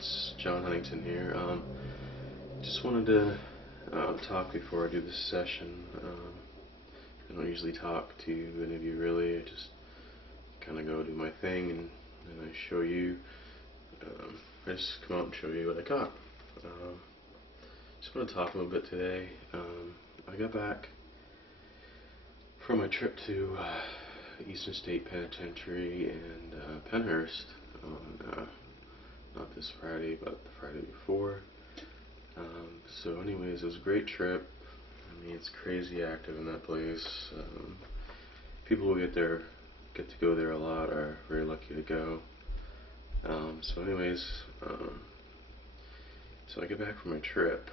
It's John Huntington here. Just wanted to talk before I do this session. I don't usually talk to any of you really. I just kind of go do my thing and I show you. I just come out and show you what I got. Just want to talk a little bit today. I got back from my trip to Eastern State Penitentiary and Pennhurst on not this Friday, but the Friday before. So anyways, it was a great trip. I mean, it's crazy active in that place. People who get to go there a lot are very lucky to go. So anyways, so I get back from my trip.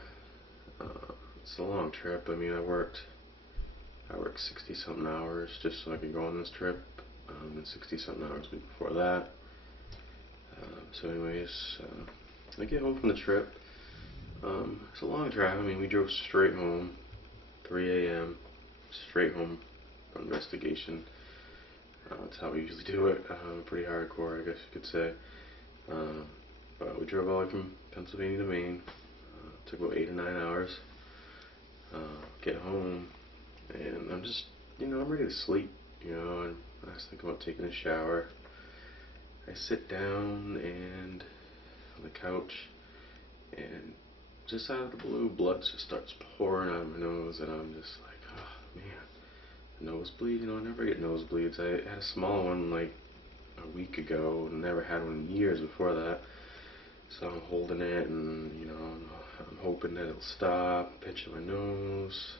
It's a long trip. I mean, I worked 60-something hours just so I could go on this trip, and 60-something hours before that. So anyways, I get home from the trip. It's a long drive. I mean, we drove straight home, 3 a.m., straight home from investigation. That's how we usually do it. Pretty hardcore, I guess you could say. But we drove all the way from Pennsylvania to Maine. Took about 8 or 9 hours. Get home, and I'm just, I'm ready to sleep. And I was thinking about taking a shower. I sit down and on the couch, and just out of the blue, blood just starts pouring out of my nose, and I'm just like, oh man, a nosebleed. I never get nosebleeds. I had a small one like a week ago, and never had one in years before that. So I'm holding it, and I'm hoping that it'll stop. Pinching my nose.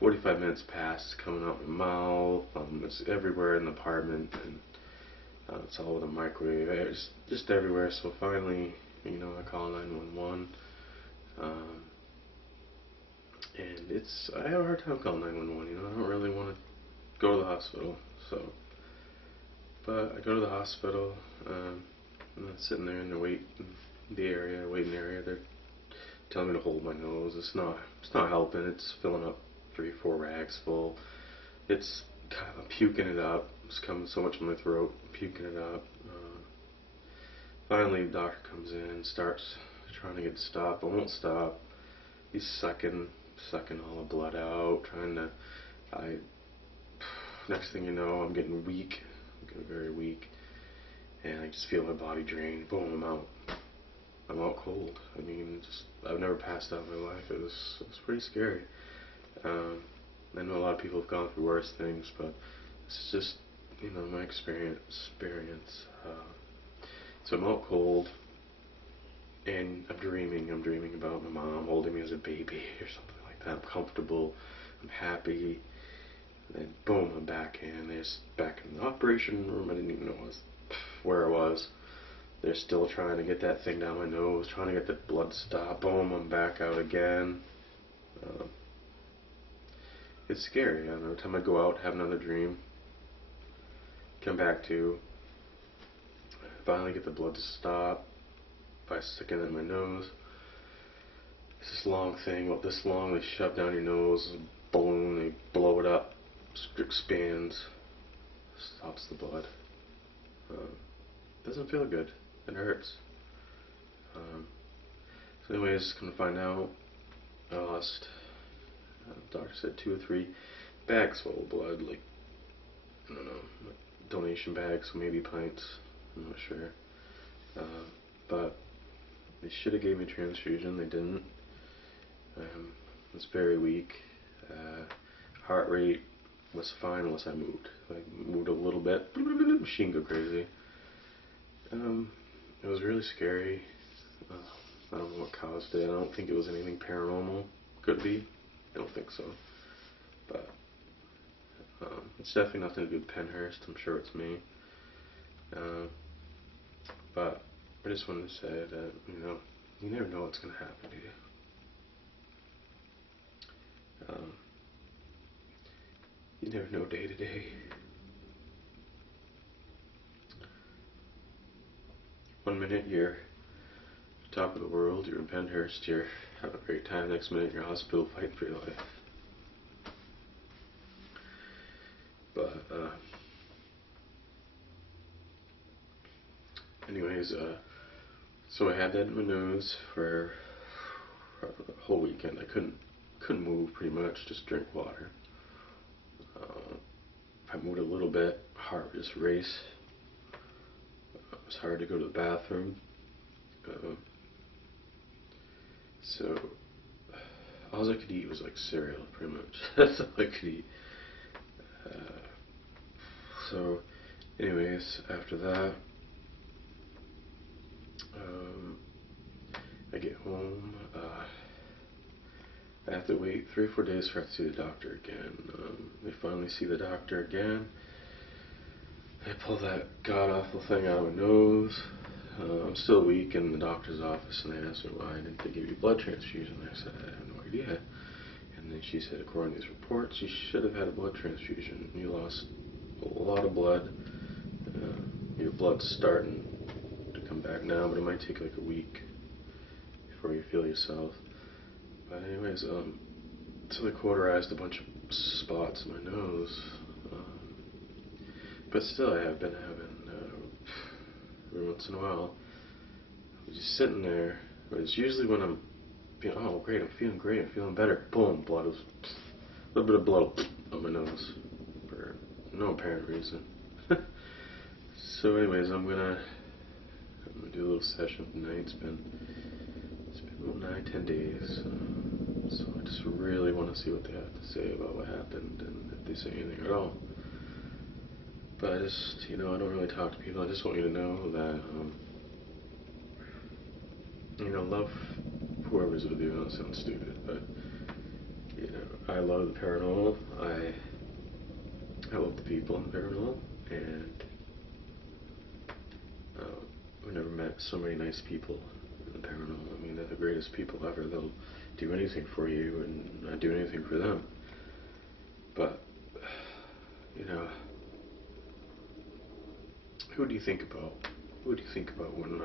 45 minutes pass, it's coming out my mouth. It's everywhere in the apartment, and it's all with a microwave. It's just everywhere. So finally, I call 911. And I have a hard time calling 911. I don't really want to go to the hospital. So, but I go to the hospital. And I'm sitting there in the waiting area. They're telling me to hold my nose. It's not helping. It's filling up 3-4 rags full. It's I'm puking it up. It's coming so much in my throat, puking it up. Finally, the doctor comes in, starts trying to get it to stop. It won't stop. He's sucking all the blood out, next thing you know, I'm getting weak. I'm getting very weak. And I just feel my body drain. Boom, I'm out. I'm out cold. I mean, I've never passed out in my life. It was pretty scary. I know a lot of people have gone through worse things, but it's just, my experience. So I'm out cold, and I'm dreaming about my mom holding me as a baby or something like that. I'm comfortable. I'm happy. And then boom, I'm back in. Back in the operation room. I didn't even know where I was. They're still trying to get that thing down my nose, trying to get the blood to stop. Boom, I'm back out again. It's scary. Every time I go out, have another dream, come back to, finally get the blood to stop by sticking it in my nose. It's this long thing, about this long, they shove down your nose, a balloon, they blow it up, expands, stops the blood. Doesn't feel good. It hurts. So anyways, come to find out, I lost, the doctor said 2 or 3 bags full of blood, like, I don't know, like donation bags, so maybe pints, I'm not sure. But they should have gave me a transfusion, they didn't. I was very weak. Heart rate was fine unless I moved. If I moved a little bit, machine go crazy. It was really scary. I don't know what caused it. I don't think it was anything paranormal. Could be. I don't think so. But it's definitely nothing to do with Pennhurst. I'm sure it's me. But I just wanted to say that, you never know what's going to happen to you. You never know day to day. One minute you're top of the world, you're in Pennhurst, you're having a great time. Next minute you're in hospital fighting for your life. But anyways, So I had that in my nose for a whole weekend. I couldn't move pretty much, just drink water. If I moved a little bit, heart would just race. It was hard to go to the bathroom. So all I could eat was like cereal, pretty much. That's all I could eat. So anyways, after that, I get home. I have to wait 3 or 4 days for I to see the doctor again. They finally see the doctor again. They pull that god-awful thing out of my nose. I'm still weak in the doctor's office, and they asked me why didn't they give you a blood transfusion. I said, I have no idea. And then she said, according to these reports, you should have had a blood transfusion. You lost a lot of blood. Your blood's starting to come back now, but it might take like a week before you feel yourself. But anyways, so they cauterized a bunch of spots in my nose. But still, I have been having, every once in a while, I'm just sitting there. But it's usually when I'm feeling, oh great, I'm feeling great, I'm feeling better. Boom, blood was, a little bit of blood on my nose for no apparent reason. So anyways, I'm gonna do a little session tonight. It's been about 9-10 days. So I just really want to see what they have to say about what happened and if they say anything at all. But I just, I don't really talk to people. I just want you to know that, love whoever's with you. That sounds stupid, but, I love the paranormal. I love the people in the paranormal, and I've never met so many nice people in the paranormal. I mean, they're the greatest people ever. They'll do anything for you and not do anything for them. But, who do you think about? Who do you think about when,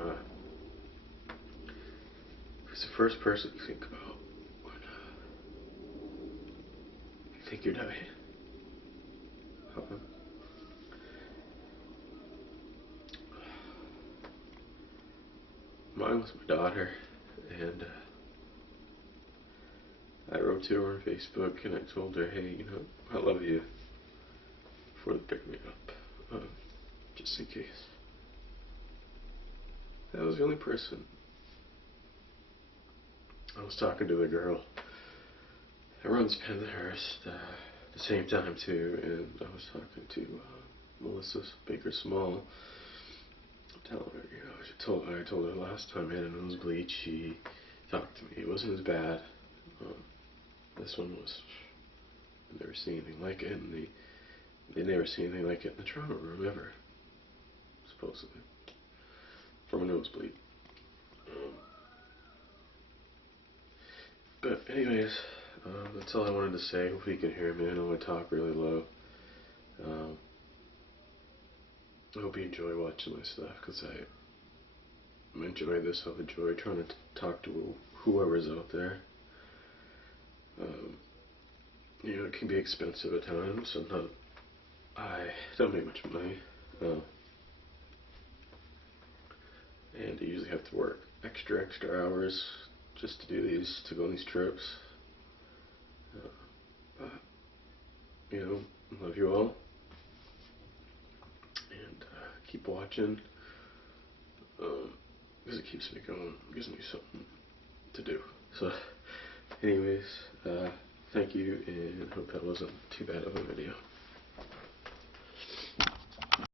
who's the first person you think about when you think you're dying? Mine was my daughter, and I wrote to her on Facebook and I told her, hey, I love you, before they pick me up, just in case. That was the only person. I was talking to a girl that runs Pennhurst at the same time too, and I was talking to Melissa Baker Small, telling her, I told her last time I had a nosebleed, she talked to me. It wasn't as bad. This one was, I've never seen anything like it, and they never seen anything like it in the trauma room ever, supposedly, from a nosebleed. But anyways, that's all I wanted to say. Hopefully you can hear me. I know I talk really low. I hope you enjoy watching my stuff, because I enjoy this. I enjoy trying to talk to whoever's out there. It can be expensive at times. I don't make much money. And I usually have to work extra hours just to do these, to go on these trips. But, I love you all. And keep watching. Because it keeps me going. It gives me something to do. So, anyways, thank you, and hope that wasn't too bad of a video.